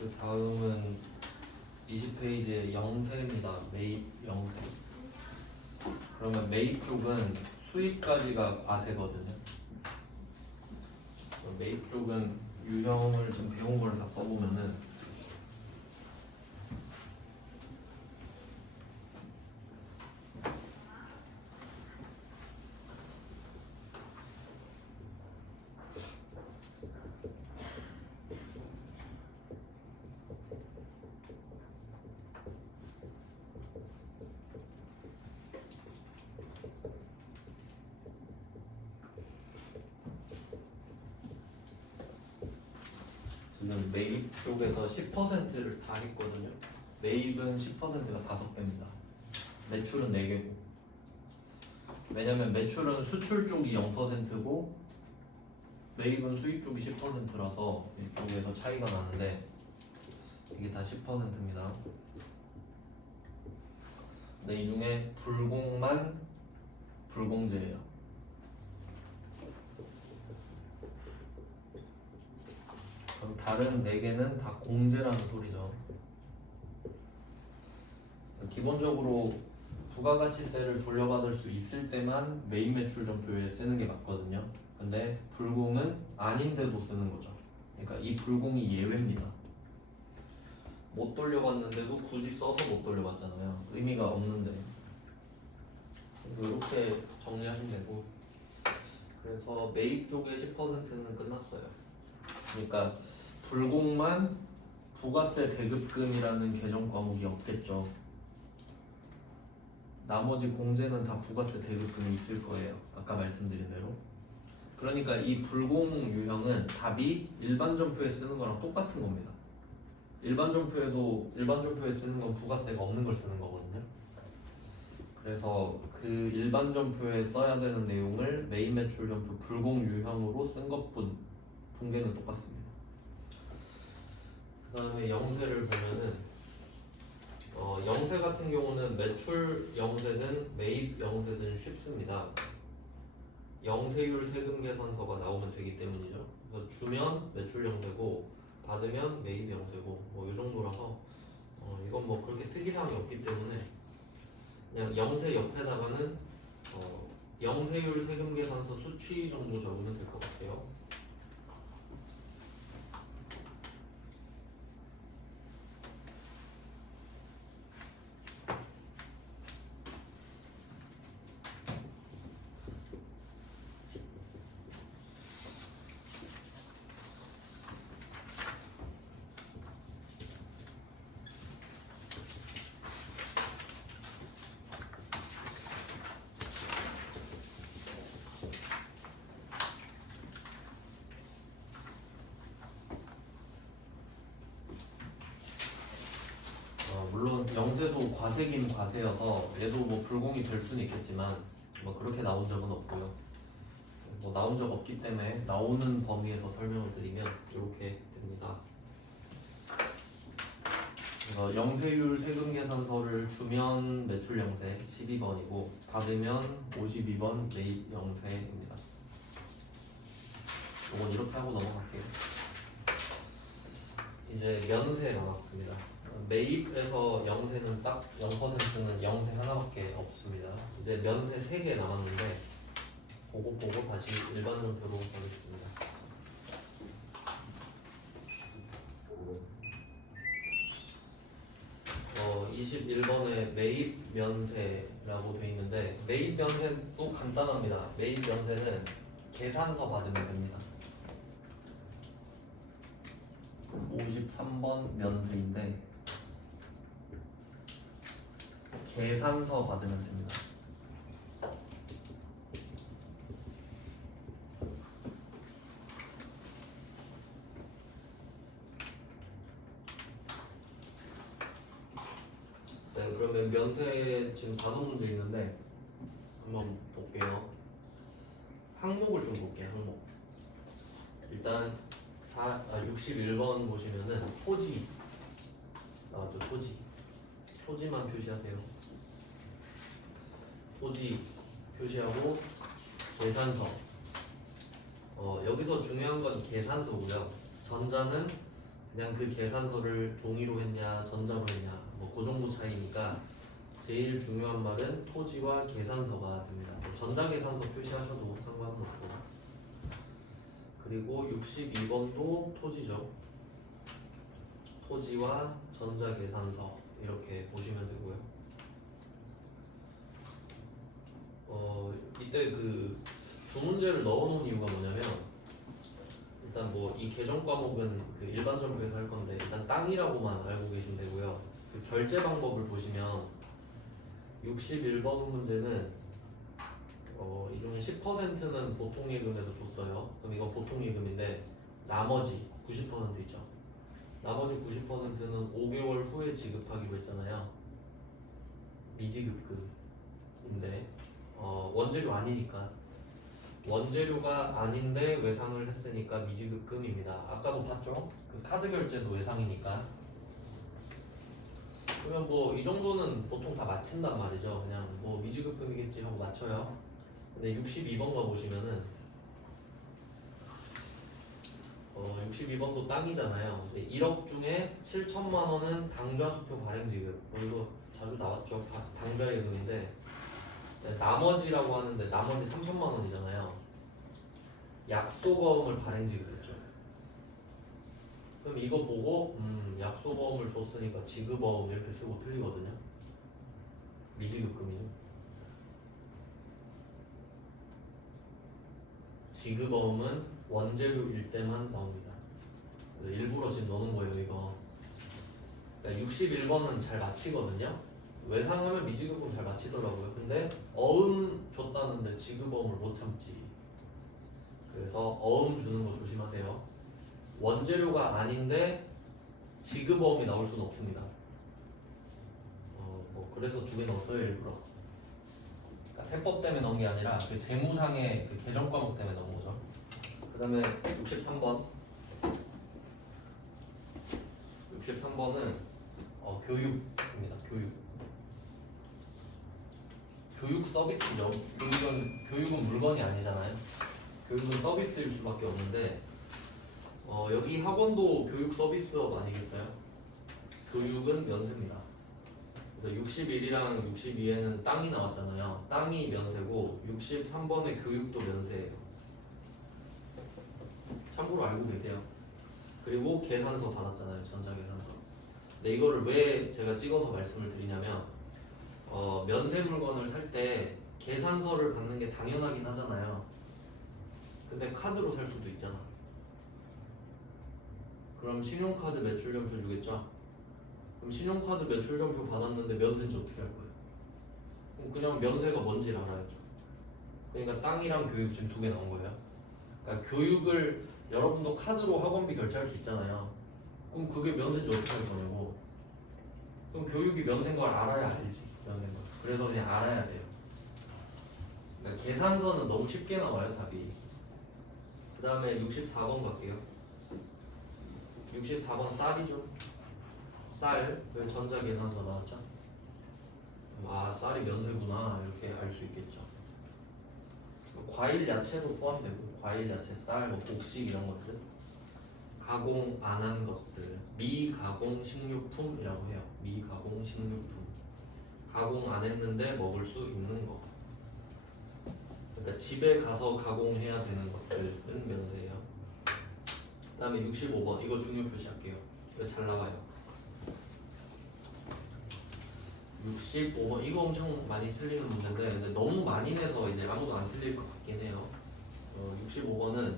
그 다음은 20페이지의 영세입니다. 매입 영세. 그러면 매입 쪽은 수입까지가 과세거든요. 매입 쪽은 유형을 좀 배운 걸 다 써보면은 지금 매입 쪽에서 10%를 다 했거든요. 매입은 10%가 5배입니다. 매출은 4개고. 왜냐면 매출은 수출 쪽이 0%고 매입은 수입 쪽이 10%라서 이쪽에서 차이가 나는데 이게 다 10%입니다. 근데 이 중에 불공만 불공제예요. 그럼 다른 4개는 다 공제라는 소리죠. 기본적으로 부가가치세를 돌려받을 수 있을 때만 매입 매출 점표에 쓰는 게 맞거든요. 근데 불공은 아닌데도 쓰는 거죠. 그러니까 이 불공이 예외입니다. 못 돌려받는데도 굳이 써서 못 돌려받잖아요. 의미가 없는데. 이렇게 정리하시면 되고. 그래서 매입 쪽의 10%는 끝났어요. 그러니까 불공만 부가세 대급금이라는 개정 과목이 없겠죠. 나머지 공제는 다 부가세 대급금이 있을 거예요. 아까 말씀드린 대로. 그러니까 이 불공 유형은 답이 일반 점표에 쓰는 거랑 똑같은 겁니다. 일반 점표에 쓰는 건 부가세가 없는 걸 쓰는 거거든요. 그래서 그 일반 점표에 써야 되는 내용을 매입 매출 점표 불공 유형으로 쓴 것뿐. 분계는 똑같습니다. 그 다음에 영세를 보면은 영세 같은 경우는 매출 영세든 매입 영세든 쉽습니다. 영세율 세금 계산서가 나오면 되기 때문이죠. 그래서 주면 매출 영세고 받으면 매입 영세고 뭐 이 정도라서 이건 뭐 그렇게 특이사항이 없기 때문에 그냥 영세 옆에다가는 영세율 세금 계산서 수취 정도 적으면 될 것 같아요. 물론 영세도 과세긴 과세여서 얘도 뭐 불공이 될 수는 있겠지만 뭐 그렇게 나온 적은 없고요. 뭐 나온 적 없기 때문에 나오는 범위에서 설명을 드리면 이렇게 됩니다. 그래서 영세율 세금 계산서를 주면 매출 영세 12번이고 받으면 52번 매입 영세입니다. 이건 이렇게 하고 넘어갈게요. 이제 면세 남았습니다. 매입에서 영세는 딱 0%는 영세 하나밖에 없습니다. 이제 면세 3개 남았는데 보고 다시 일반 점표로 가겠습니다. 어, 21번에 매입 면세라고 되어 있는데 매입 면세는 또 간단합니다. 매입 면세는 계산서 받으면 됩니다. 53번 면세인데 계산서 받으면 됩니다. 네, 그러면 면세 지금 5문제 있는데 한번 볼게요. 항목을 좀 볼게요. 항목. 일단 61번 보시면은 토지 나왔죠. 토지만 표시하세요. 토지 표시하고 계산서. 여기서 중요한 건 계산서고요. 전자는 그냥 그 계산서를 종이로 했냐 전자로 했냐 뭐 그 정도 차이니까 제일 중요한 말은 토지와 계산서가 됩니다. 뭐 전자계산서 표시하셔도 상관은 없고. 그리고 62번도 토지죠. 토지와 전자계산서 이렇게 보시면 되고요. 이때 그 두 문제를 넣어놓은 이유가 뭐냐면 일단 뭐 이 계정 과목은 그 일반 전부에서 할 건데 일단 땅이라고만 알고 계시면 되고요. 그 결제 방법을 보시면 61번 문제는 이 중에 10%는 보통 예금에서 줬어요. 그럼 이건 보통 예금인데 나머지 90% 있죠. 나머지 90%는 5개월 후에 지급하기로 했잖아요. 미지급금인데 원재료 아니니까 원재료가 아닌데 외상을 했으니까 미지급금입니다. 아까도 봤죠? 그 카드 결제도 외상이니까. 그러면 뭐 이 정도는 보통 다 맞힌단 말이죠. 그냥 뭐 미지급금이겠지 하고 맞춰요. 근데 62번가 보시면은 62번도 땅이잖아요. 1억 중에 7천만 원은 당좌수표 발행지급. 이거 자주 나왔죠. 당좌예금인데 나머지라고 하는데 나머지 3천만 원이잖아요. 약소보험을 발행지급했죠. 그럼 이거 보고 약소보험을 줬으니까 지급보험 이렇게 쓰고 틀리거든요. 미지급금이죠. 지급보험은 원재료일 때만 나옵니다. 일부러 지금 넣는 거예요 이거. 그러니까 61번은 잘 맞히거든요. 외상하면 미지급금 잘 맞히더라고요. 근데 어음 줬다는데 지급보험을 못 참지. 그래서 어음 주는 거 조심하세요. 원재료가 아닌데 지급어음이 나올 수는 없습니다. 뭐 그래서 두 개 넣었어요 일부러. 그러니까 세법 때문에 넣은 게 아니라 그 재무상의 그 계정 과목 때문에 넣은 거죠. 그다음에 63번. 63번은 교육입니다. 교육 서비스죠. 교육은 물건이 아니잖아요. 교육은 서비스일 수밖에 없는데 여기 학원도 교육 서비스업 아니겠어요? 교육은 면세입니다. 그래서 61이랑 62에는 땅이 나왔잖아요. 땅이 면세고 63번의 교육도 면세예요. 참고로 알고 계세요. 그리고 계산서 받았잖아요. 전자계산서. 근데 이거를 왜 제가 찍어서 말씀을 드리냐면 면세 물건을 살 때 계산서를 받는 게 당연하긴 하잖아요. 근데 카드로 살 수도 있잖아. 그럼 신용카드 매출점표 주겠죠? 그럼 신용카드 매출점표 받았는데 면세인지 어떻게 할 거예요? 그럼 그냥 면세가 뭔지를 알아야죠. 그러니까 땅이랑 교육 지금 두 개 나온 거예요. 그러니까 교육을 여러분도 카드로 학원비 결제할 수 있잖아요. 그럼 그게 면세인지 어떻게 할 거냐고. 그럼 교육이 면세인 걸 알아야 알지. 면세인 걸. 그래서 그냥 알아야 돼요. 그러니까 계산서는 너무 쉽게 나와요 답이. 그 다음에 64번 갈게요. 64번 쌀이죠. 쌀, 그 전자계산서 나왔죠? 아, 쌀이 면세구나 이렇게 알 수 있겠죠. 과일, 야채도 포함되고 과일, 야채, 쌀, 뭐 곡식 이런 것들 가공 안 한 것들 미가공 식료품이라고 해요. 미가공 식료품 가공 안 했는데 먹을 수 있는 거. 그러니까 집에 가서 가공해야 되는 것들은 면세예요. 그 다음에 65번 이거 중요 표시할게요. 이거 잘 나와요. 65번 이거 엄청 많이 틀리는 문제인데 근데 너무 많이 내서 이제 아무도 안 틀릴 것 같긴 해요. 65번은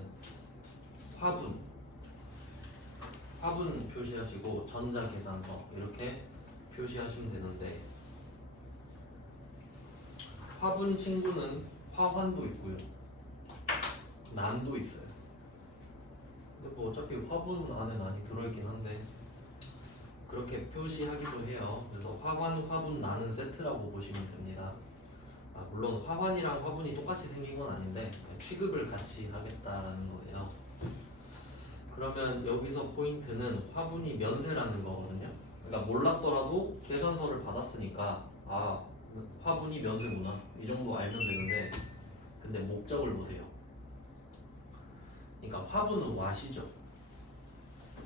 화분 표시하시고 전자계산서 이렇게 표시하시면 되는데 화분 친구는 화환도 있고요. 난도 있어요. 근데 뭐 어차피 화분 안에 많이 들어있긴 한데 그렇게 표시하기도 해요. 그래서 화환, 화분, 나는 세트라고 보시면 됩니다. 물론 화환이랑 화분이 똑같이 생긴 건 아닌데 취급을 같이 하겠다는 거예요. 그러면 여기서 포인트는 화분이 면세라는 거거든요. 그러니까 몰랐더라도 계산서를 받았으니까 화분이 면세구나 이 정도 알면 되는데 근데 목적을 보세요. 그러니까 화분은 와시죠.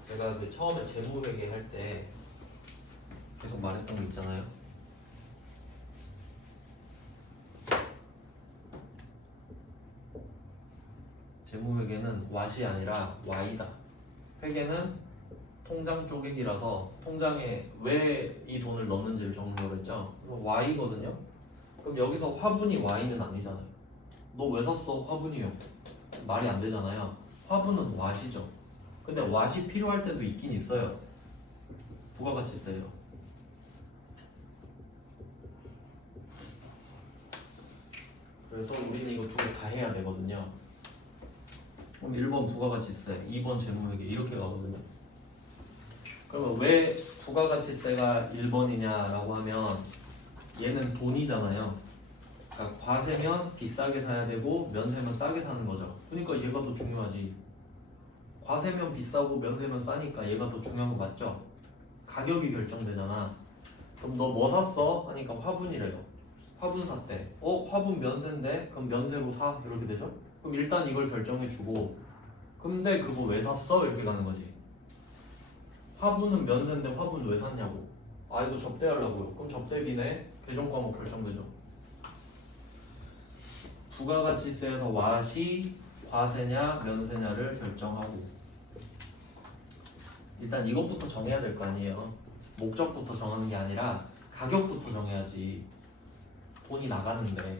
제가 그 처음에 재무회계 할 때 계속 말했던 거 있잖아요. 재무회계는 왓이 아니라 Y다. 회계는 통장 쪼개기라서 통장에 왜 이 돈을 넣는지를 적는 거겠죠. 그럼 Y거든요. 그럼 여기서 화분이 Y는 아니잖아요. 너 왜 샀어? 화분이요. 말이 안 되잖아요. 화분은 왓이죠. 근데 왓이 필요할 때도 있긴 있어요. 부가가치세요. 그래서 우리는 이거 두 개 다 해야 되거든요. 그럼 1번 부가가치세, 2번 재무회계 이렇게 가거든요. 그러면 왜 부가가치세가 1번이냐라고 하면 얘는 돈이잖아요. 그러니까 과세면 비싸게 사야 되고 면세면 싸게 사는 거죠. 그러니까 얘가 더 중요하지. 과세면 비싸고 면세면 싸니까 얘가 더 중요한 거 맞죠? 가격이 결정되잖아. 그럼 너 뭐 샀어? 하니까 화분이래요. 화분 샀대. 화분 면세인데? 그럼 면세로 사. 이렇게 되죠? 그럼 일단 이걸 결정해 주고 근데 그거 왜 샀어? 이렇게 가는 거지. 화분은 면세인데 화분 왜 샀냐고. 아 이거 접대하려고요. 그럼 접대비네. 계정 과목 결정되죠. 부가가치세에서 왓이 과세냐 면세냐를 결정하고 일단 이것부터 정해야 될 거 아니에요. 목적부터 정하는 게 아니라 가격부터 정해야지. 돈이 나가는데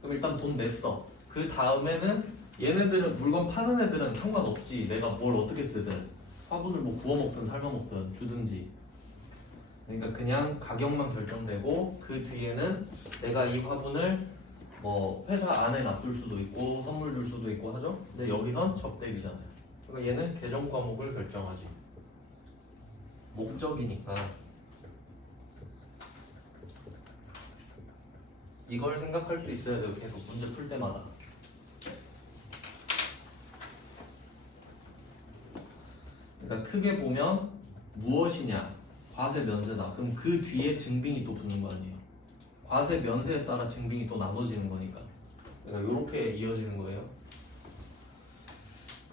그럼 일단 돈 냈어. 그 다음에는 얘네들은 물건 파는 애들은 상관없지. 내가 뭘 어떻게 쓰든 화분을 뭐 구워 먹든 삶아 먹든 주든지. 그러니까 그냥 가격만 결정되고 그 뒤에는 내가 이 화분을 뭐 회사 안에 놔둘 수도 있고 선물 줄 수도 있고 하죠. 근데 여기선 접대비잖아요. 그러니까 얘는 계정 과목을 결정하지. 목적이니까 이걸 생각할 수 있어야 돼요. 계속 문제 풀 때마다. 그러니까 크게 보면 무엇이냐 과세 면세다. 그럼 그 뒤에 증빙이 또 붙는 거 아니에요. 과세 면세에 따라 증빙이 또 나눠지는 거니까. 그러니까 이렇게 이어지는 거예요.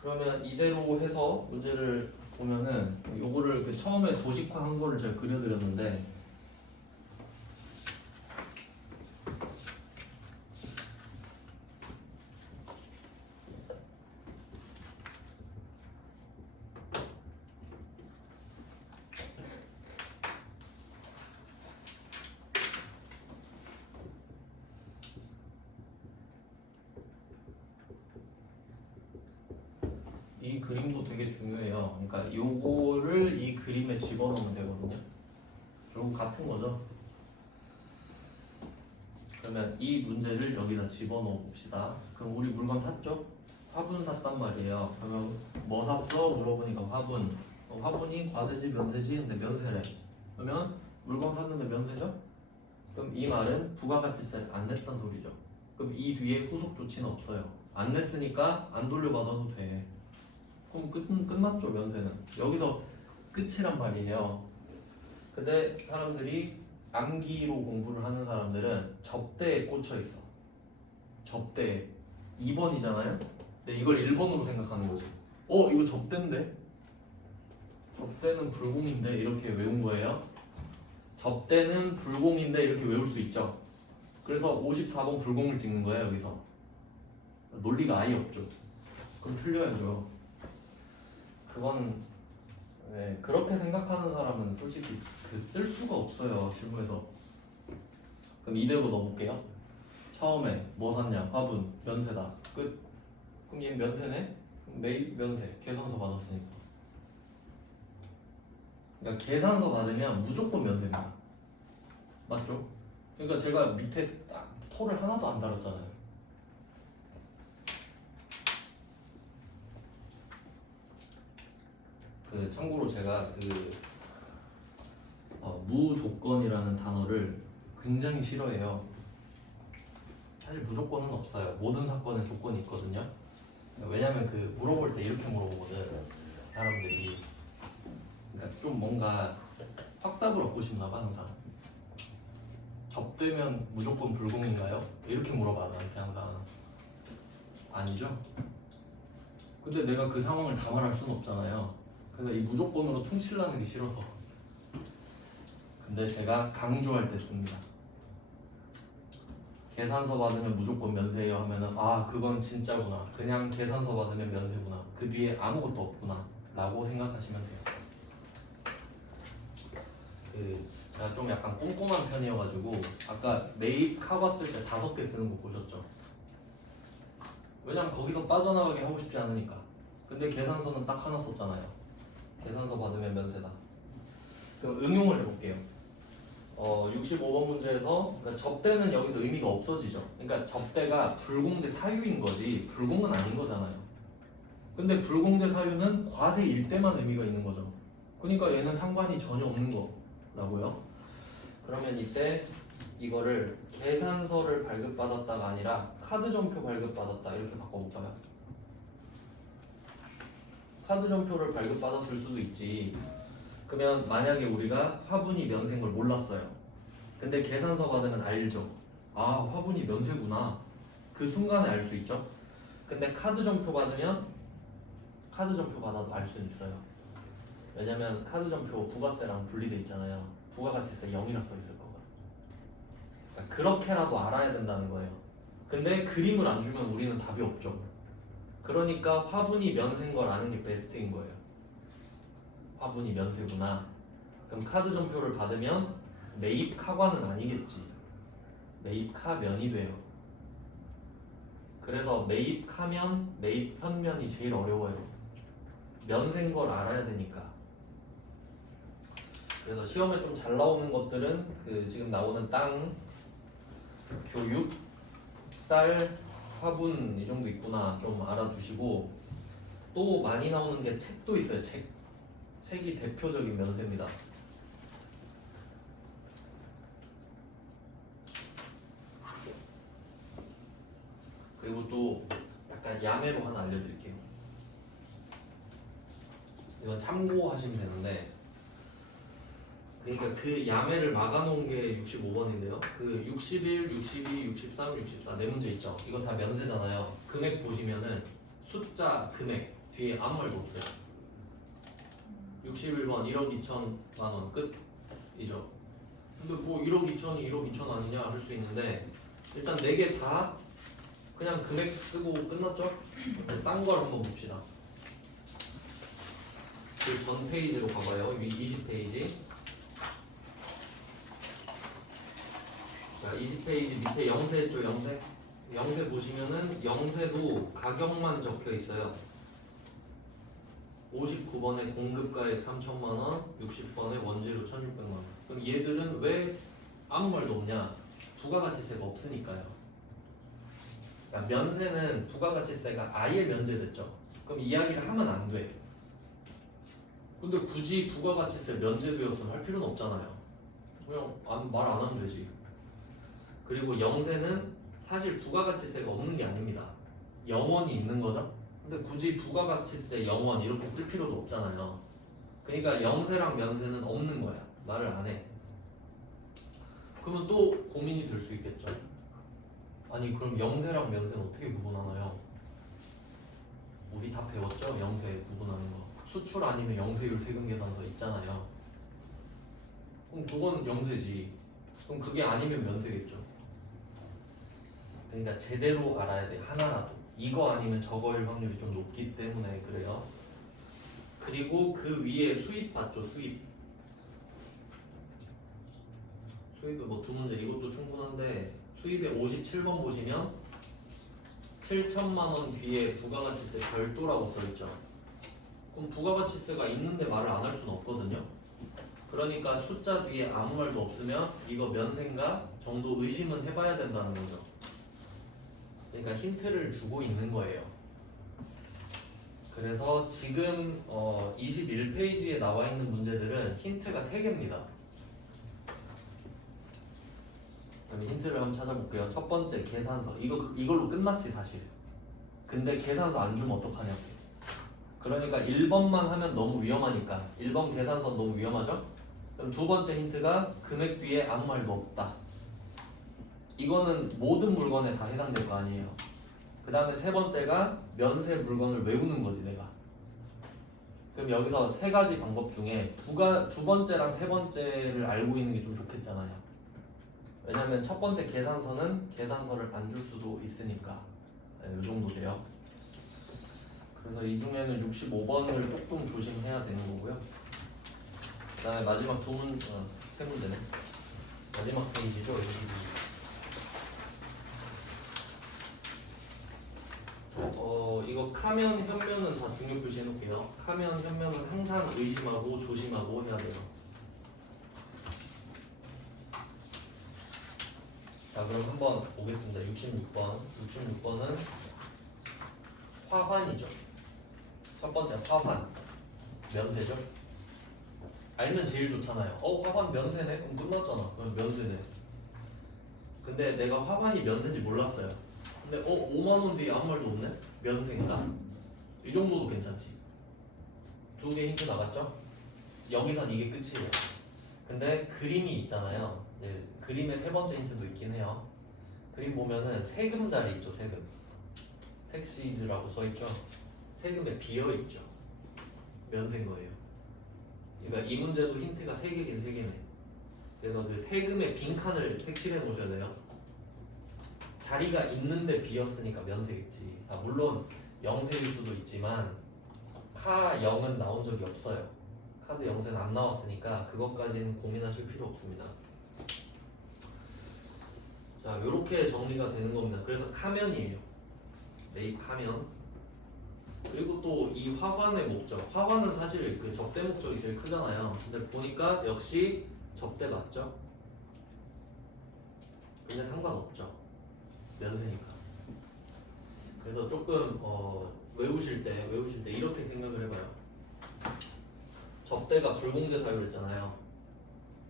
그러면 이대로 해서 문제를 보면은 요거를 그 처음에 도식화한 거를 제가 그려드렸는데 이 그림도 되게 중요해요. 그러니까 요거를 이 그림에 집어넣으면 되거든요. 결국 같은 거죠. 그러면 이 문제를 여기다 집어넣어 봅시다. 그럼 우리 물건 샀죠? 화분 샀단 말이에요. 그러면 뭐 샀어? 물어보니까 화분. 화분이 과세지 면세지? 근데 면세래. 그러면 물건 샀는데 면세죠? 그럼 이 말은 부가가치세 안 냈단 소리죠. 그럼 이 뒤에 후속 조치는 없어요. 안 냈으니까 안 돌려받아도 돼. 그럼 끝났죠 면세는. 여기서 끝이란 말이에요. 근데 사람들이 암기로 공부를 하는 사람들은 접대에 꽂혀 있어. 접대 2번이잖아요. 근데 이걸 1번으로 생각하는 거지. 이거 접대인데? 접대는 불공인데 이렇게 외운 거예요. 접대는 불공인데 이렇게 외울 수 있죠. 그래서 54번 불공을 찍는 거예요 여기서. 논리가 아예 없죠. 그럼 틀려야죠. 그건 그렇게 생각하는 사람은 솔직히 쓸 수가 없어요 실무에서. 그럼 이대로 넣어볼게요. 처음에 뭐 샀냐? 화분 면세다. 끝. 그럼 얘 면세네? 그럼 매입 면세 계산서 받았으니까. 그러니까 계산서 받으면 무조건 면세입니다. 맞죠? 그러니까 제가 밑에 딱 토를 하나도 안 달았잖아요. 참고로 제가 무조건이라는 단어를 굉장히 싫어해요. 사실 무조건은 없어요. 모든 사건에 조건이 있거든요. 왜냐면 물어볼 때 이렇게 물어보거든 사람들이. 그러니까 좀 뭔가 확답을 얻고 싶나 봐 항상. 접되면 무조건 불공인가요? 이렇게 물어봐 나한테 항상. 아니죠? 근데 내가 그 상황을 다 말할 수는 없잖아요. 그래서 이 무조건으로 퉁치려는 게 싫어서. 근데 제가 강조할 때 씁니다. 계산서 받으면 무조건 면세예요 하면은 아 그건 진짜구나. 그냥 계산서 받으면 면세구나. 그 뒤에 아무것도 없구나 라고 생각하시면 돼요. 제가 좀 약간 꼼꼼한 편이어가지고 아까 매입 카고 왔을 때 5개 쓰는 거 보셨죠? 왜냐면 거기서 빠져나가게 하고 싶지 않으니까. 근데 계산서는 딱 하나 썼잖아요. 계산서 받으면 면세다. 그럼 응용을 해볼게요. 65번 문제에서 그러니까 접대는 여기서 의미가 없어지죠. 그러니까 접대가 불공제 사유인 거지 불공은 아닌 거잖아요. 근데 불공제 사유는 과세일 때만 의미가 있는 거죠. 그러니까 얘는 상관이 전혀 없는 거라고요. 그러면 이때 이거를 계산서를 발급받았다가 아니라 카드 전표 발급받았다 이렇게 바꿔볼까요? 카드 전표를 발급받았을 수도 있지. 그러면 만약에 우리가 화분이 면세인 걸 몰랐어요. 근데 계산서 받으면 알죠. 아 화분이 면세구나. 그 순간에 알 수 있죠. 근데 카드 전표 받으면 카드 전표 받아도 알 수는 있어요. 왜냐면 카드 전표 부가세랑 분리돼 있잖아요. 부가가치세 0이라 써 있을 거거든. 그러니까 그렇게라도 알아야 된다는 거예요. 근데 그림을 안 주면 우리는 답이 없죠. 그러니까 화분이 면세인 걸 아는 게 베스트인 거예요. 화분이 면세구나. 그럼 카드 전표를 받으면 매입 카관은 아니겠지. 매입 카면이 돼요. 그래서 매입 카면, 매입 현면이 제일 어려워요. 면세인 걸 알아야 되니까. 그래서 시험에 좀 잘 나오는 것들은 지금 나오는 땅, 교육, 쌀, 화분 이 정도 있구나 좀 알아두시고 또 많이 나오는 게 책도 있어요. 책이 대표적인 면세입니다. 그리고 또 약간 야매로 하나 알려드릴게요. 이건 참고하시면 되는데 그러니까 그 야매를 막아놓은 게 65번인데요. 그 61, 62, 63, 64 네 문제 있죠. 이거 다 면세잖아요. 금액 보시면은 숫자 금액 뒤에 아무 말도 없어요. 61번 1억 2천만 원 끝이죠. 근데 뭐 1억 2천이 1억 2천 아니냐 할 수 있는데 일단 4개 다 그냥 금액 쓰고 끝났죠? 딴 걸 한번 봅시다. 그 전 페이지로 가봐요. 20페이지. 자, 20페이지 밑에 영세 있죠, 영세? 영세 보시면은 영세도 가격만 적혀 있어요. 59번에 공급가액 3천만 원, 60번에 원재료 1,600만 원. 그럼 얘들은 왜 아무 말도 없냐? 부가가치세가 없으니까요. 그러니까 면세는 부가가치세가 아예 면제됐죠. 그럼 이야기를 하면 안 돼. 근데 굳이 부가가치세 면제되었으면 할 필요는 없잖아요. 그냥 말 안 하면 되지. 그리고 영세는 사실 부가가치세가 없는 게 아닙니다. 영원이 있는 거죠. 근데 굳이 부가가치세 영원 이렇게 쓸 필요도 없잖아요. 그러니까 영세랑 면세는 없는 거야. 말을 안 해. 그러면 또 고민이 될 수 있겠죠. 아니 그럼 영세랑 면세는 어떻게 구분하나요? 우리 다 배웠죠? 영세 구분하는 거. 수출 아니면 영세율 세금 계산서 있잖아요. 그럼 그건 영세지. 그럼 그게 아니면 면세겠죠. 그러니까 제대로 알아야 돼. 하나라도. 이거 아니면 저거일 확률이 좀 높기 때문에 그래요. 그리고 그 위에 수입 봤죠? 수입. 수입은 뭐 두 문제 이것도 충분한데 수입의 57번 보시면 7천만 원 뒤에 부가가치세 별도라고 써있죠. 그럼 부가가치세가 있는데 말을 안 할 수는 없거든요. 그러니까 숫자 뒤에 아무 말도 없으면 이거 면세인가 정도 의심은 해봐야 된다는 거죠. 그러니까 힌트를 주고 있는 거예요. 그래서 지금 21페이지에 나와 있는 문제들은 힌트가 3개입니다. 그럼 힌트를 한번 찾아볼게요. 첫 번째 계산서. 이걸로 끝났지 사실. 근데 계산서 안 주면 어떡하냐고. 그러니까 1번만 하면 너무 위험하니까 1번 계산서 너무 위험하죠? 그럼 두 번째 힌트가 금액 뒤에 아무 말도 없다. 이거는 모든 물건에 다 해당될 거 아니에요. 그 다음에 세 번째가 면세 물건을 외우는 거지 내가. 그럼 여기서 세 가지 방법 중에 두 번째랑 세 번째를 알고 있는 게 좀 좋겠잖아요. 왜냐면 첫 번째 계산서는 계산서를 안 줄 수도 있으니까. 네, 이 정도 돼요. 그래서 이 중에는 65번을 조금 조심해야 되는 거고요. 그 다음에 마지막 세 문제네. 마지막 페이지죠. 여기. 이거 카면, 현면은 다 중요 표시해 놓을게요. 카면, 현면은 항상 의심하고 조심하고 해야 돼요. 자, 그럼 한번 보겠습니다. 66번. 66번은 화환이죠. 첫 번째 화환. 면세죠. 알면 제일 좋잖아요. 화환 면세네? 그럼 끝났잖아. 그럼 면세네. 근데 내가 화환이 면세인지 몰랐어요. 근데 5만원 뒤에 아무 말도 없네? 면세인가? 이 정도도 괜찮지. 두 개 힌트 나갔죠? 여기선 이게 끝이에요. 근데 그림이 있잖아요. 네, 그림의 세 번째 힌트도 있긴 해요. 그림 보면은 세금 자리 있죠, 세금. 택시즈라고 써있죠. 세금에 비어있죠. 면세인 거예요. 그러니까 이 문제도 힌트가 3개긴 3개네. 그래서 그 세금의 빈칸을 색칠해 놓으셔야 돼요. 자리가 있는데 비었으니까 면세겠지. 물론 영세일 수도 있지만 카 0은 나온 적이 없어요. 카드 영세는 안 나왔으니까 그것까지는 고민하실 필요 없습니다. 자, 이렇게 정리가 되는 겁니다. 그래서 카면이에요. 매입 카면. 그리고 또 이 화환의 목적. 화환은 사실 그 접대 목적이 제일 크잖아요. 근데 보니까 역시 접대 맞죠? 근데 상관없죠. 면세니까. 그래서 조금 외우실 때 이렇게 생각을 해봐요. 접대가 불공제 사유랬잖아요.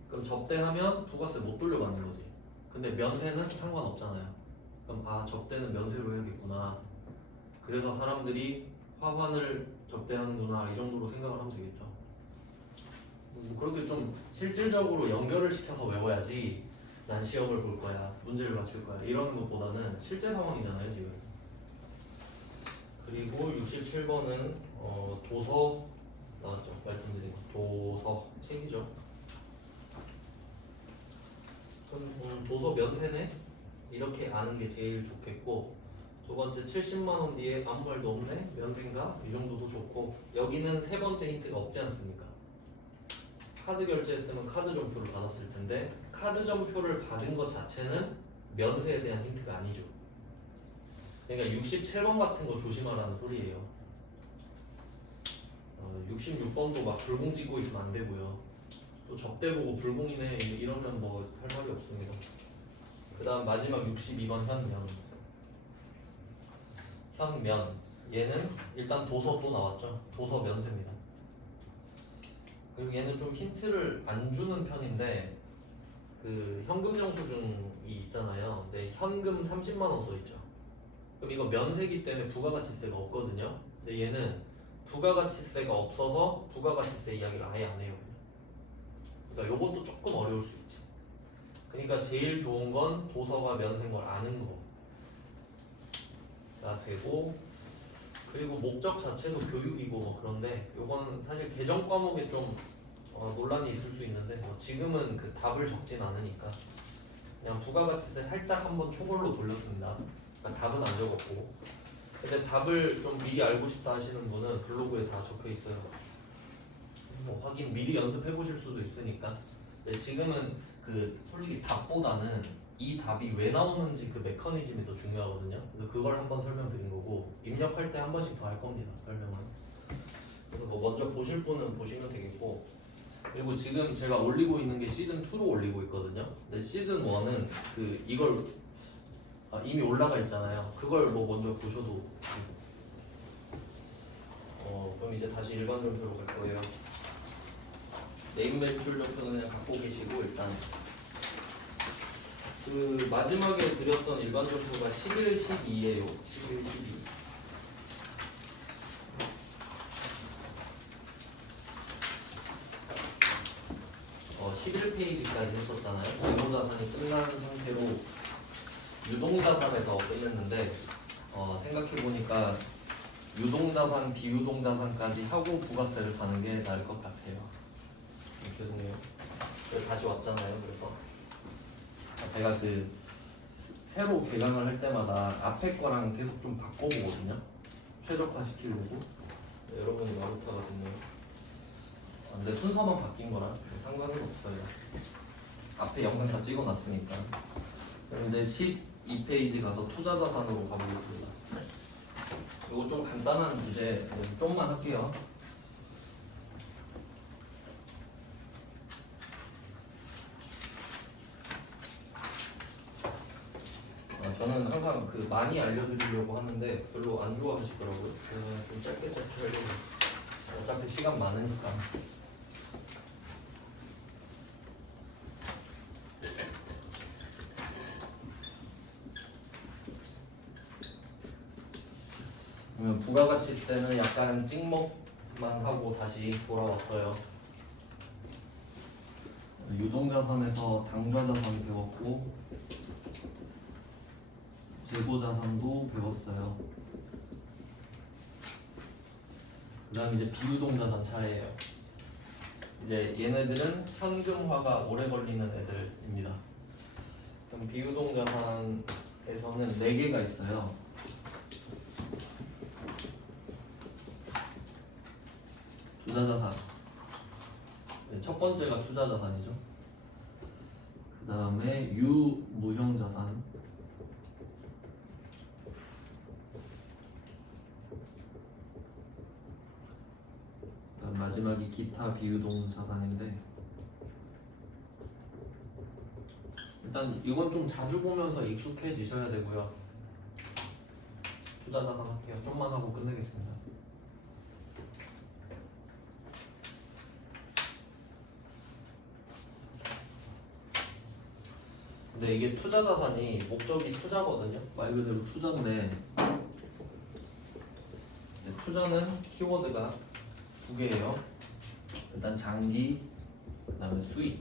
그럼 접대하면 부가세 못 돌려받는 거지. 근데 면세는 상관없잖아요. 그럼 접대는 면세로 해야겠구나. 그래서 사람들이 화환을 접대하는구나 이 정도로 생각을 하면 되겠죠. 그렇게 좀 실질적으로 연결을 시켜서 외워야지. 난 시험을 볼 거야, 문제를 맞출 거야 이러는 것보다는 실제 상황이잖아요 지금. 그리고 67번은 도서 나왔죠. 말씀드린 도서 책이죠. 그럼 도서 면세네? 이렇게 아는 게 제일 좋겠고, 두 번째 70만 원 뒤에 아무 말도 없네? 면세인가? 이 정도도 좋고, 여기는 세 번째 힌트가 없지 않습니까? 카드 결제했으면 카드 점표를 받았을 텐데 카드 점표를 받은 것 자체는 면세에 대한 힌트가 아니죠. 그러니까 67번 같은 거 조심하라는 소리예요. 66번도 막 불공 찍고 있으면 안 되고요. 또 접대 보고 불공이네 이러면 뭐 할 말이 없습니다. 그 다음 마지막 62번 현면. 현면 얘는 일단 도서 또 나왔죠. 도서 면세입니다. 그리고 얘는 좀 힌트를 안 주는 편인데 그 현금 영수증이 있잖아요. 근데 현금 30만 원 써 있죠. 그럼 이거 면세기 때문에 부가가치세가 없거든요. 근데 얘는 부가가치세가 없어서 부가가치세 이야기를 아예 안 해요. 그러니까 요것도 조금 어려울 수 있지. 그러니까 제일 좋은 건 도서가 면세인 걸 아는 거가 되고, 그리고 목적 자체도 교육이고 뭐 그런데 요건 사실 개정 과목에 좀 논란이 있을 수 있는데 지금은 그 답을 적진 않으니까 그냥 부가가치세 살짝 한번 초벌로 돌렸습니다. 그러니까 답은 안 적었고, 근데 답을 좀 미리 알고 싶다 하시는 분은 블로그에 다 적혀 있어요. 뭐 확인 미리 연습해 보실 수도 있으니까. 근데 지금은 그 솔직히 답보다는 이 답이 왜 나오는지 그 메커니즘이 더 중요하거든요. 그래서 그걸 한번 설명드린 거고, 입력할 때 한 번씩 더 할 겁니다. 설명은. 그래서 뭐 먼저 보실 분은 보시면 되겠고, 그리고 지금 제가 올리고 있는 게 시즌 2로 올리고 있거든요. 근데 시즌 1은 그 이걸 이미 올라가 있잖아요. 그걸 뭐 먼저 보셔도 그럼 이제 다시 일반 점표로 갈 거예요. 네임 매출 점표는 그냥 갖고 계시고, 일단 그 마지막에 드렸던 일반 점표가 11, 12예요. 11, 12. 어, 11페이지까지 했었잖아요. 유동자산이 끝난 상태로 유동자산에서 끝냈는데 생각해보니까 유동자산, 비유동자산까지 하고 부가세를 가는 게 나을 것 같아요. 죄송해요. 그래서 다시 왔잖아요. 그래서 제가 그 새로 개강을 할 때마다 앞에 거랑 계속 좀 바꿔보거든요. 최적화 시키려고. 네, 여러분이 마루타거든요. 근데 순서만 바뀐 거라 상관은 없어요. 앞에 영상 다 찍어놨으니까. 그럼 이제 12페이지 가서 투자자산으로 가보겠습니다. 이거 좀 간단한 주제 좀만 할게요. 저는 항상 그 많이 알려드리려고 하는데 별로 안 좋아하시더라고요. 그냥 좀 짧게 하려고. 어차피 시간 많으니까. 그러면 부가가치세는 약간 찍먹만 하고 다시 돌아왔어요. 유동자산에서 당좌자산 배웠고 재고자산도 배웠어요. 그 다음 이제 비유동자산 차례예요. 이제 얘네들은 현금화가 오래 걸리는 애들입니다. 그럼 비유동자산에서는 4개가 있어요. 투자자산. 첫 번째가 투자자산이죠. 그 다음에 유무형자산. 그다음 마지막이 기타 비유동 자산인데 일단 이건 좀 자주 보면서 익숙해지셔야 되고요. 투자자산 할게요. 좀만 하고 끝내겠습니다. 근데 이게 투자자산이 목적이 투자거든요. 말 그대로 투자인데 투자는 키워드가 2개예요. 일단 장기, 그 다음에 수익.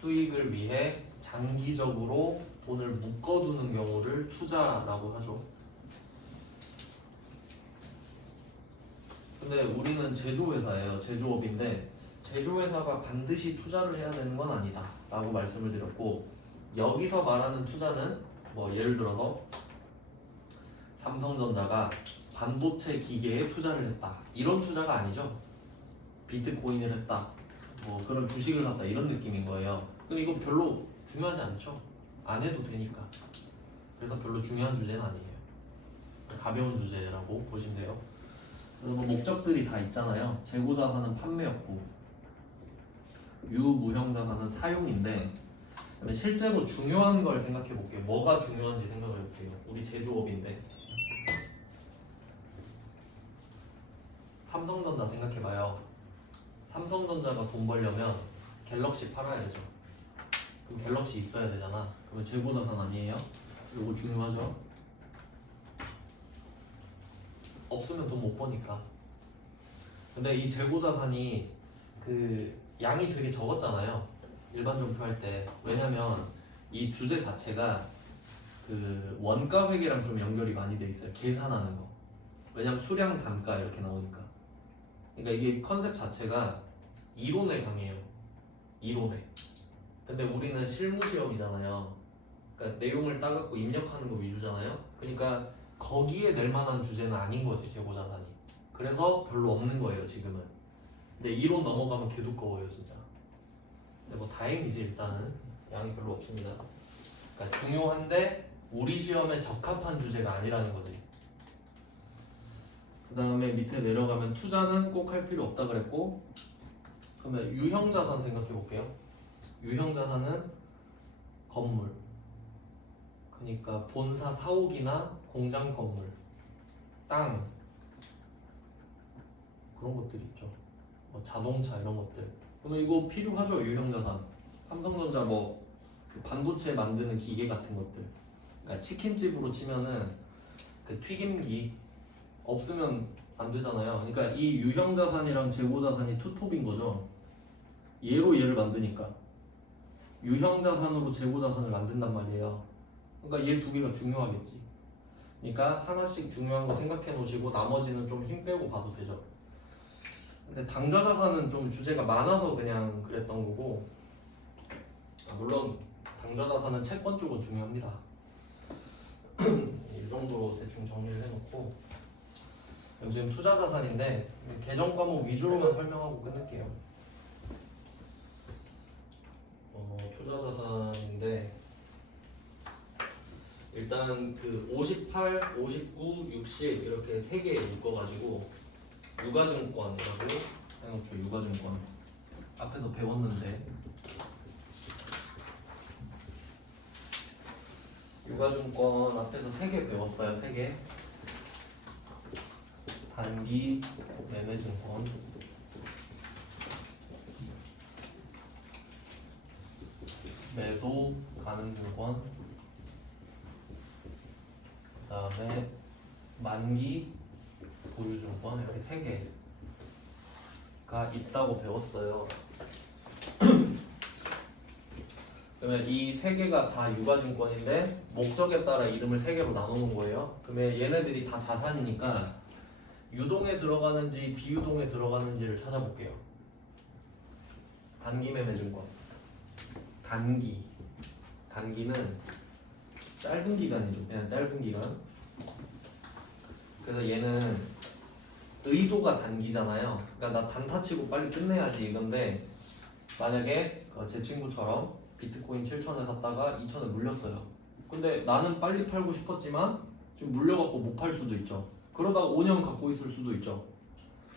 수익을 위해 장기적으로 돈을 묶어두는 경우를 투자라고 하죠. 근데 우리는 제조회사예요. 제조업인데 제조회사가 반드시 투자를 해야 되는 건 아니다 라고 말씀을 드렸고, 여기서 말하는 투자는 뭐 예를 들어서 삼성전자가 반도체 기계에 투자를 했다 이런 투자가 아니죠. 비트코인을 했다 뭐 그런 주식을 샀다 이런 느낌인 거예요. 근데 이거 별로 중요하지 않죠. 안 해도 되니까. 그래서 별로 중요한 주제는 아니에요. 가벼운 주제라고 보시면 돼요. 그래서 뭐 목적들이 다 있잖아요. 재고자산은 판매였고 유무형자산은 사용인데, 그러면 실제로 중요한 걸 생각해 볼게요. 뭐가 중요한지 생각을 해볼게요. 우리 제조업인데 삼성전자 생각해봐요. 삼성전자가 돈 벌려면 갤럭시 팔아야 되죠. 그럼 갤럭시 있어야 되잖아. 그러면 재고자산 아니에요? 이거 중요하죠. 없으면 돈 못 버니까. 근데 이 재고자산이 그 양이 되게 적었잖아요. 일반 종표할 때. 왜냐면 이 주제 자체가 그 원가 회계랑 좀 연결이 많이 돼 있어요. 계산하는 거. 왜냐면 수량 단가 이렇게 나오니까. 그러니까 이게 컨셉 자체가 이론에 강해요. 이론에. 근데 우리는 실무 시험이잖아요. 그러니까 내용을 따갖고 입력하는 거 위주잖아요. 그러니까 거기에 낼 만한 주제는 아닌 거지 재고자산이. 그래서 별로 없는 거예요 지금은. 근데 이론 넘어가면 개 두꺼워요 진짜. 근데 뭐 다행이지 일단은 양이 별로 없습니다. 그러니까 중요한데 우리 시험에 적합한 주제가 아니라는 거지. 그 다음에 밑에 내려가면 투자는 꼭 할 필요 없다 그랬고, 그러면 유형자산 생각해 볼게요. 유형자산은 건물, 그러니까 본사 사옥이나 공장 건물, 땅 그런 것들이 있죠. 뭐 자동차 이런 것들. 그러면 이거 필요하죠 유형자산. 삼성전자 뭐 그 반도체 만드는 기계 같은 것들. 그러니까 치킨집으로 치면은 그 튀김기 없으면 안 되잖아요. 그러니까 이 유형자산이랑 재고자산이 투톱인 거죠. 얘로 얘를 만드니까 유형자산으로 재고자산을 만든단 말이에요. 그러니까 얘 두 개가 중요하겠지. 그러니까 하나씩 중요한 거 생각해 놓으시고 나머지는 좀 힘 빼고 봐도 되죠. 근데 당좌자산은 좀 주제가 많아서 그냥 그랬던 거고, 물론 당좌자산은 채권 쪽은 중요합니다. 이 정도로 대충 정리를 해놓고, 지금 투자자산인데 계정 과목 위주로만 설명하고 끊을게요. 투자자산인데 일단 그 58, 59, 60 이렇게 세 개 묶어가지고 유가증권이라고 해놓죠. 유가증권 앞에서 배웠는데, 유가증권 앞에서 세 개 배웠어요. 세 개. 단기 매매증권, 매도 가능증권, 그 다음에 만기 보유증권, 이렇게 세 개가 있다고 배웠어요. 그러면 이 세 개가 다 유가증권인데 목적에 따라 이름을 세 개로 나누는 거예요. 그러면 얘네들이 다 자산이니까 유동에 들어가는지 비유동에 들어가는지를 찾아볼게요. 단기 매매증권. 단기는 짧은 기간이죠. 그냥 짧은 기간. 그래서 얘는 의도가 단기잖아요. 그러니까 나 단타 치고 빨리 끝내야지 이건데, 만약에 제 친구처럼 비트코인 7,000에 샀다가 2,000에 물렸어요. 근데 나는 빨리 팔고 싶었지만 지금 물려갖고 못 팔 수도 있죠. 그러다가 5년 갖고 있을 수도 있죠.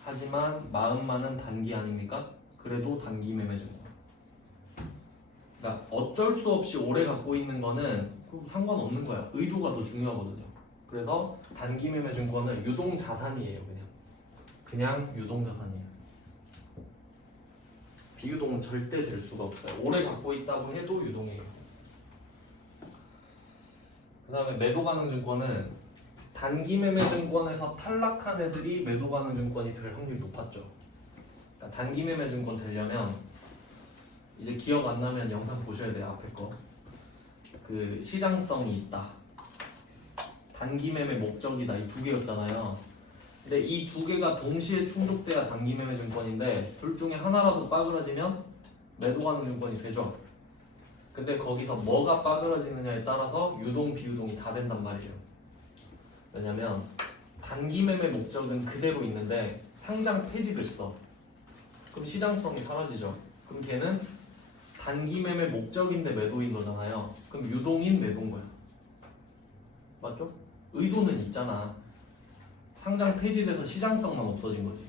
하지만 마음만은 단기 아닙니까? 그래도 단기 매매증권. 그러니까 어쩔 수 없이 오래 갖고 있는 거는 상관없는 거야. 의도가 더 중요하거든요. 그래서 단기 매매증권은 유동 자산이에요. 그냥 유동 자산이에요. 비유동은 절대 될 수가 없어요. 오래 갖고 있다고 해도 유동이에요. 그 다음에 매도 가능 증권은 단기 매매 증권에서 탈락한 애들이 매도 가능 증권이 될 확률이 높았죠. 그러니까 단기 매매 증권 되려면, 이제 기억 안 나면 영상 보셔야 돼요. 앞에 거. 그 시장성이 있다, 단기 매매 목적이다, 이 두 개였잖아요. 근데 이 두 개가 동시에 충족돼야 단기 매매 증권인데, 둘 중에 하나라도 빠그러지면 매도 가능 증권이 되죠. 근데 거기서 뭐가 빠그러지느냐에 따라서 유동 비유동이 다 된단 말이에요. 왜냐면 단기 매매 목적은 그대로 있는데 상장 폐지됐어. 그럼 시장성이 사라지죠. 그럼 걔는 단기 매매 목적인데 매도인 거잖아요. 그럼 유동인 매도인 거야. 맞죠? 의도는 있잖아. 상장 폐지돼서 시장성만 없어진 거지.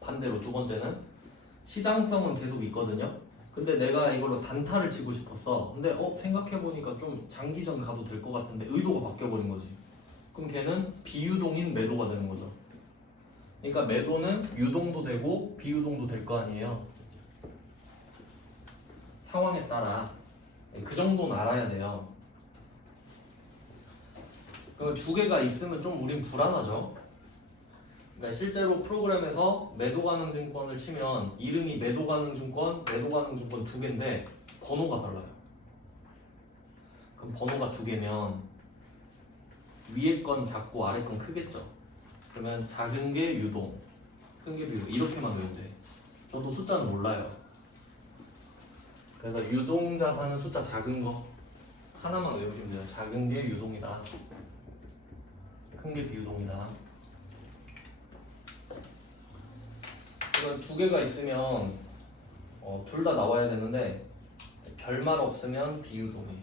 반대로 두 번째는 시장성은 계속 있거든요. 근데 내가 이걸로 단타를 치고 싶었어. 근데 생각해보니까 좀 장기전 가도 될 것 같은데 의도가 바뀌어버린 거지. 그럼 걔는 비유동인 매도가 되는 거죠. 그러니까 매도는 유동도 되고 비유동도 될 거 아니에요. 상황에 따라. 그 정도는 알아야 돼요. 그럼 두 개가 있으면 좀 우린 불안하죠. 그러니까 실제로 프로그램에서 매도 가능 증권을 치면 이름이 매도 가능 증권, 매도 가능 증권 두 개인데 번호가 달라요. 그럼 번호가 두 개면 위에 건 작고 아래 건 크겠죠. 그러면 작은 게 유동, 큰 게 비유, 이렇게만 외우면 돼. 저도 숫자는 몰라요. 그래서 유동 자산은 숫자 작은 거 하나만 외우시면 돼요. 작은 게 유동이다, 큰 게 비유동이다. 그럼 두 개가 있으면 둘 다 나와야 되는데 별말 없으면 비유동이에요.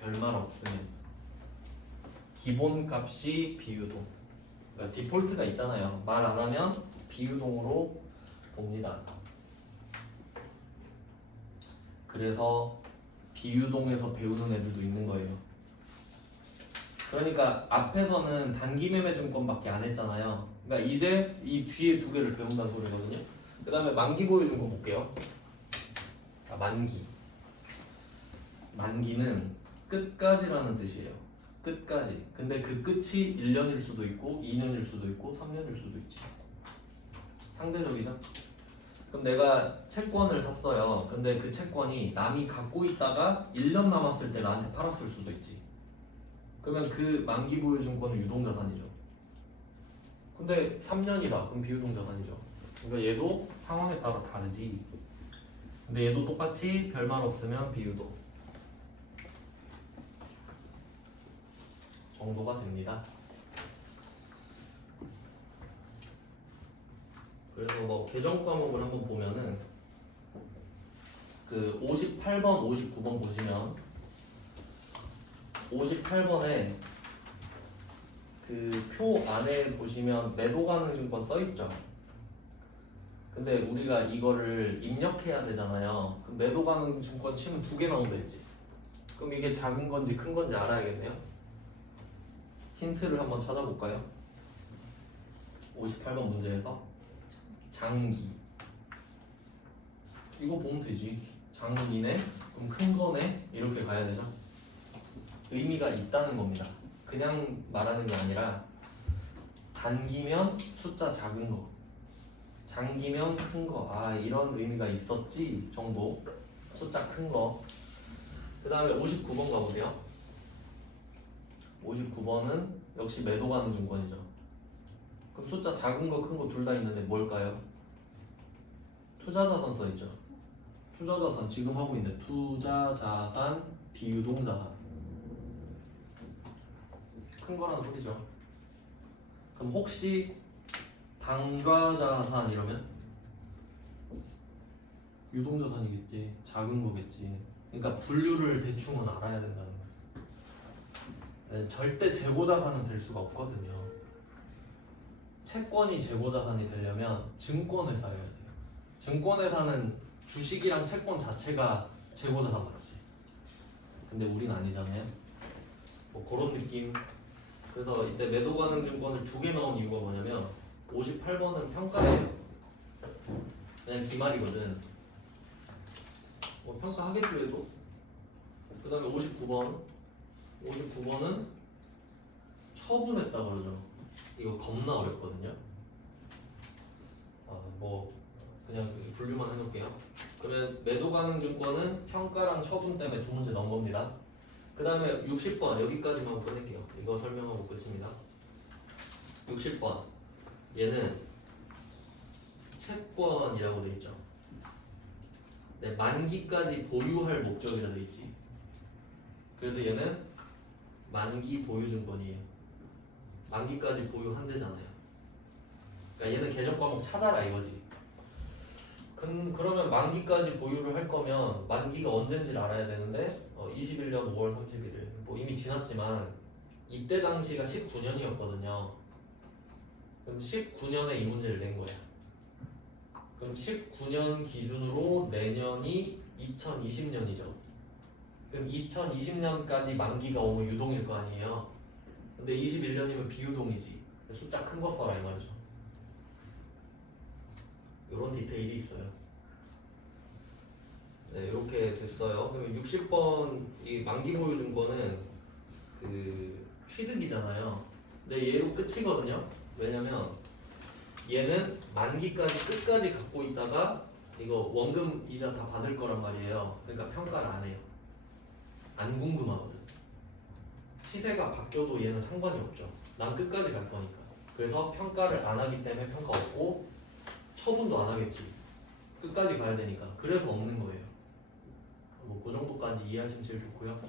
별말 없으면 기본값이 비유동. 그러니까 디폴트가 있잖아요. 말 안 하면 비유동으로 봅니다. 그래서 비유동에서 배우는 애들도 있는 거예요. 그러니까 앞에서는 단기 매매 증권밖에 안 했잖아요. 그러니까 이제 이 뒤에 두 개를 배운다는 소리거든요. 그 다음에 만기 보유 증권 볼게요. 만기는 끝까지라는 뜻이에요. 끝까지. 근데 그 끝이 1년일 수도 있고 2년일 수도 있고 3년일 수도 있지. 상대적이죠. 그럼 내가 채권을 샀어요. 근데 그 채권이 남이 갖고 있다가 1년 남았을 때 나한테 팔았을 수도 있지. 그러면 그 만기 보유 증권은 유동자산이죠. 근데 3년이다. 그럼 비유동자산이죠. 그러니까 얘도 상황에 따라 다르지. 근데 얘도 똑같이 별말 없으면 비유도 정도가 됩니다. 그래서 뭐 계정 과목을 한번 보면은 그 58번, 59번 보시면 58번에 그 표 안에 보시면 매도 가능 증권 써 있죠. 근데 우리가 이거를 입력해야 되잖아요. 그 매도 가능 증권 치면 2개 나온다 했지. 그럼 이게 작은 건지 큰 건지 알아야겠네요. 힌트를 한번 찾아볼까요? 58번 문제에서 장기 이거 보면 되지. 장기네? 그럼 큰 거네? 이렇게 가야 되죠. 의미가 있다는 겁니다. 그냥 말하는 게 아니라 단기면 숫자 작은 거, 장기면 큰 거. 아, 이런 의미가 있었지 정도. 숫자 큰 거. 그 다음에 59번 가보세요. 59번은 역시 매도 가능 증권이죠. 그럼 숫자 작은 거 큰 거 둘 다 있는데 뭘까요? 투자자산 써있죠. 투자자산 지금 하고 있는데 투자자산 비유동자산 큰 거라는 소리죠. 그럼 혹시 당좌자산 이러면 유동자산이겠지. 작은 거겠지. 그러니까 분류를 대충은 알아야 된다는 거죠. 절대 재고자산은 될 수가 없거든요. 채권이 재고자산이 되려면 증권회사여야 돼요. 증권회사는 주식이랑 채권 자체가 재고자산 맞지. 근데 우린 아니잖아요. 뭐 그런 느낌. 그래서 이때 매도 가능 증권을 2개 넣은 이유가 뭐냐면 58번은 평가예요. 그냥 기말이거든. 뭐 평가하겠죠 얘도. 그 다음에 59번은 처분했다 그러죠. 이거 겁나 어렵거든요. 뭐 그냥 분류만 해놓을게요. 그러면 매도 가능 증권은 평가랑 처분 때문에 2문제 넣은 겁니다. 그 다음에 60번 여기까지만 하고 끝낼게요. 이거 설명하고 끝입니다. 60번 얘는 채권이라고 돼 있죠. 네, 만기까지 보유할 목적이라 돼 있지. 그래서 얘는 만기 보유 증권이에요. 만기까지 보유한대잖아요. 그러니까 얘는 계정 과목 찾아라 이거지. 그러면 만기까지 보유를 할 거면 만기가 언젠지를 알아야 되는데 21년 5월 31일 뭐 이미 지났지만 이때 당시가 19년이었거든요. 그럼 19년에 이 문제를 낸 거야. 그럼 19년 기준으로 내년이 2020년이죠. 그럼 2020년까지 만기가 오면 유동일 거 아니에요. 근데 21년이면 비유동이지. 숫자 큰 거 써라 이 말이죠. 이런 디테일이 있어요. 네, 이렇게 됐어요. 그러면 60번 이 만기 보유 증권은 그 취득이잖아요. 근데 얘로 끝이거든요. 왜냐면 얘는 만기까지 끝까지 갖고 있다가 이거 원금 이자 다 받을 거란 말이에요. 그러니까 평가를 안 해요. 안 궁금하거든. 시세가 바뀌어도 얘는 상관이 없죠. 난 끝까지 갈 거니까. 그래서 평가를 안 하기 때문에 평가 없고 처분도 안 하겠지. 끝까지 가야 되니까. 그래서 없는 거예요. 뭐 그 정도까지 이해하시면 제일 좋고요.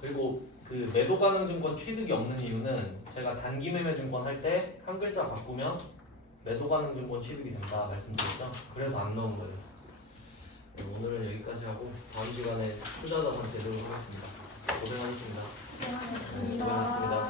그리고 그 매도 가능 증권 취득이 없는 이유는 제가 단기 매매 증권 할 때 한 글자 바꾸면 매도 가능 증권 취득이 된다 말씀드렸죠. 그래서 안 넣은 거예요. 네, 오늘은 여기까지 하고 다음 시간에 투자자산 제대로 하겠습니다. 고생하셨습니다. 네, 고생하셨습니다. 고생하셨습니다.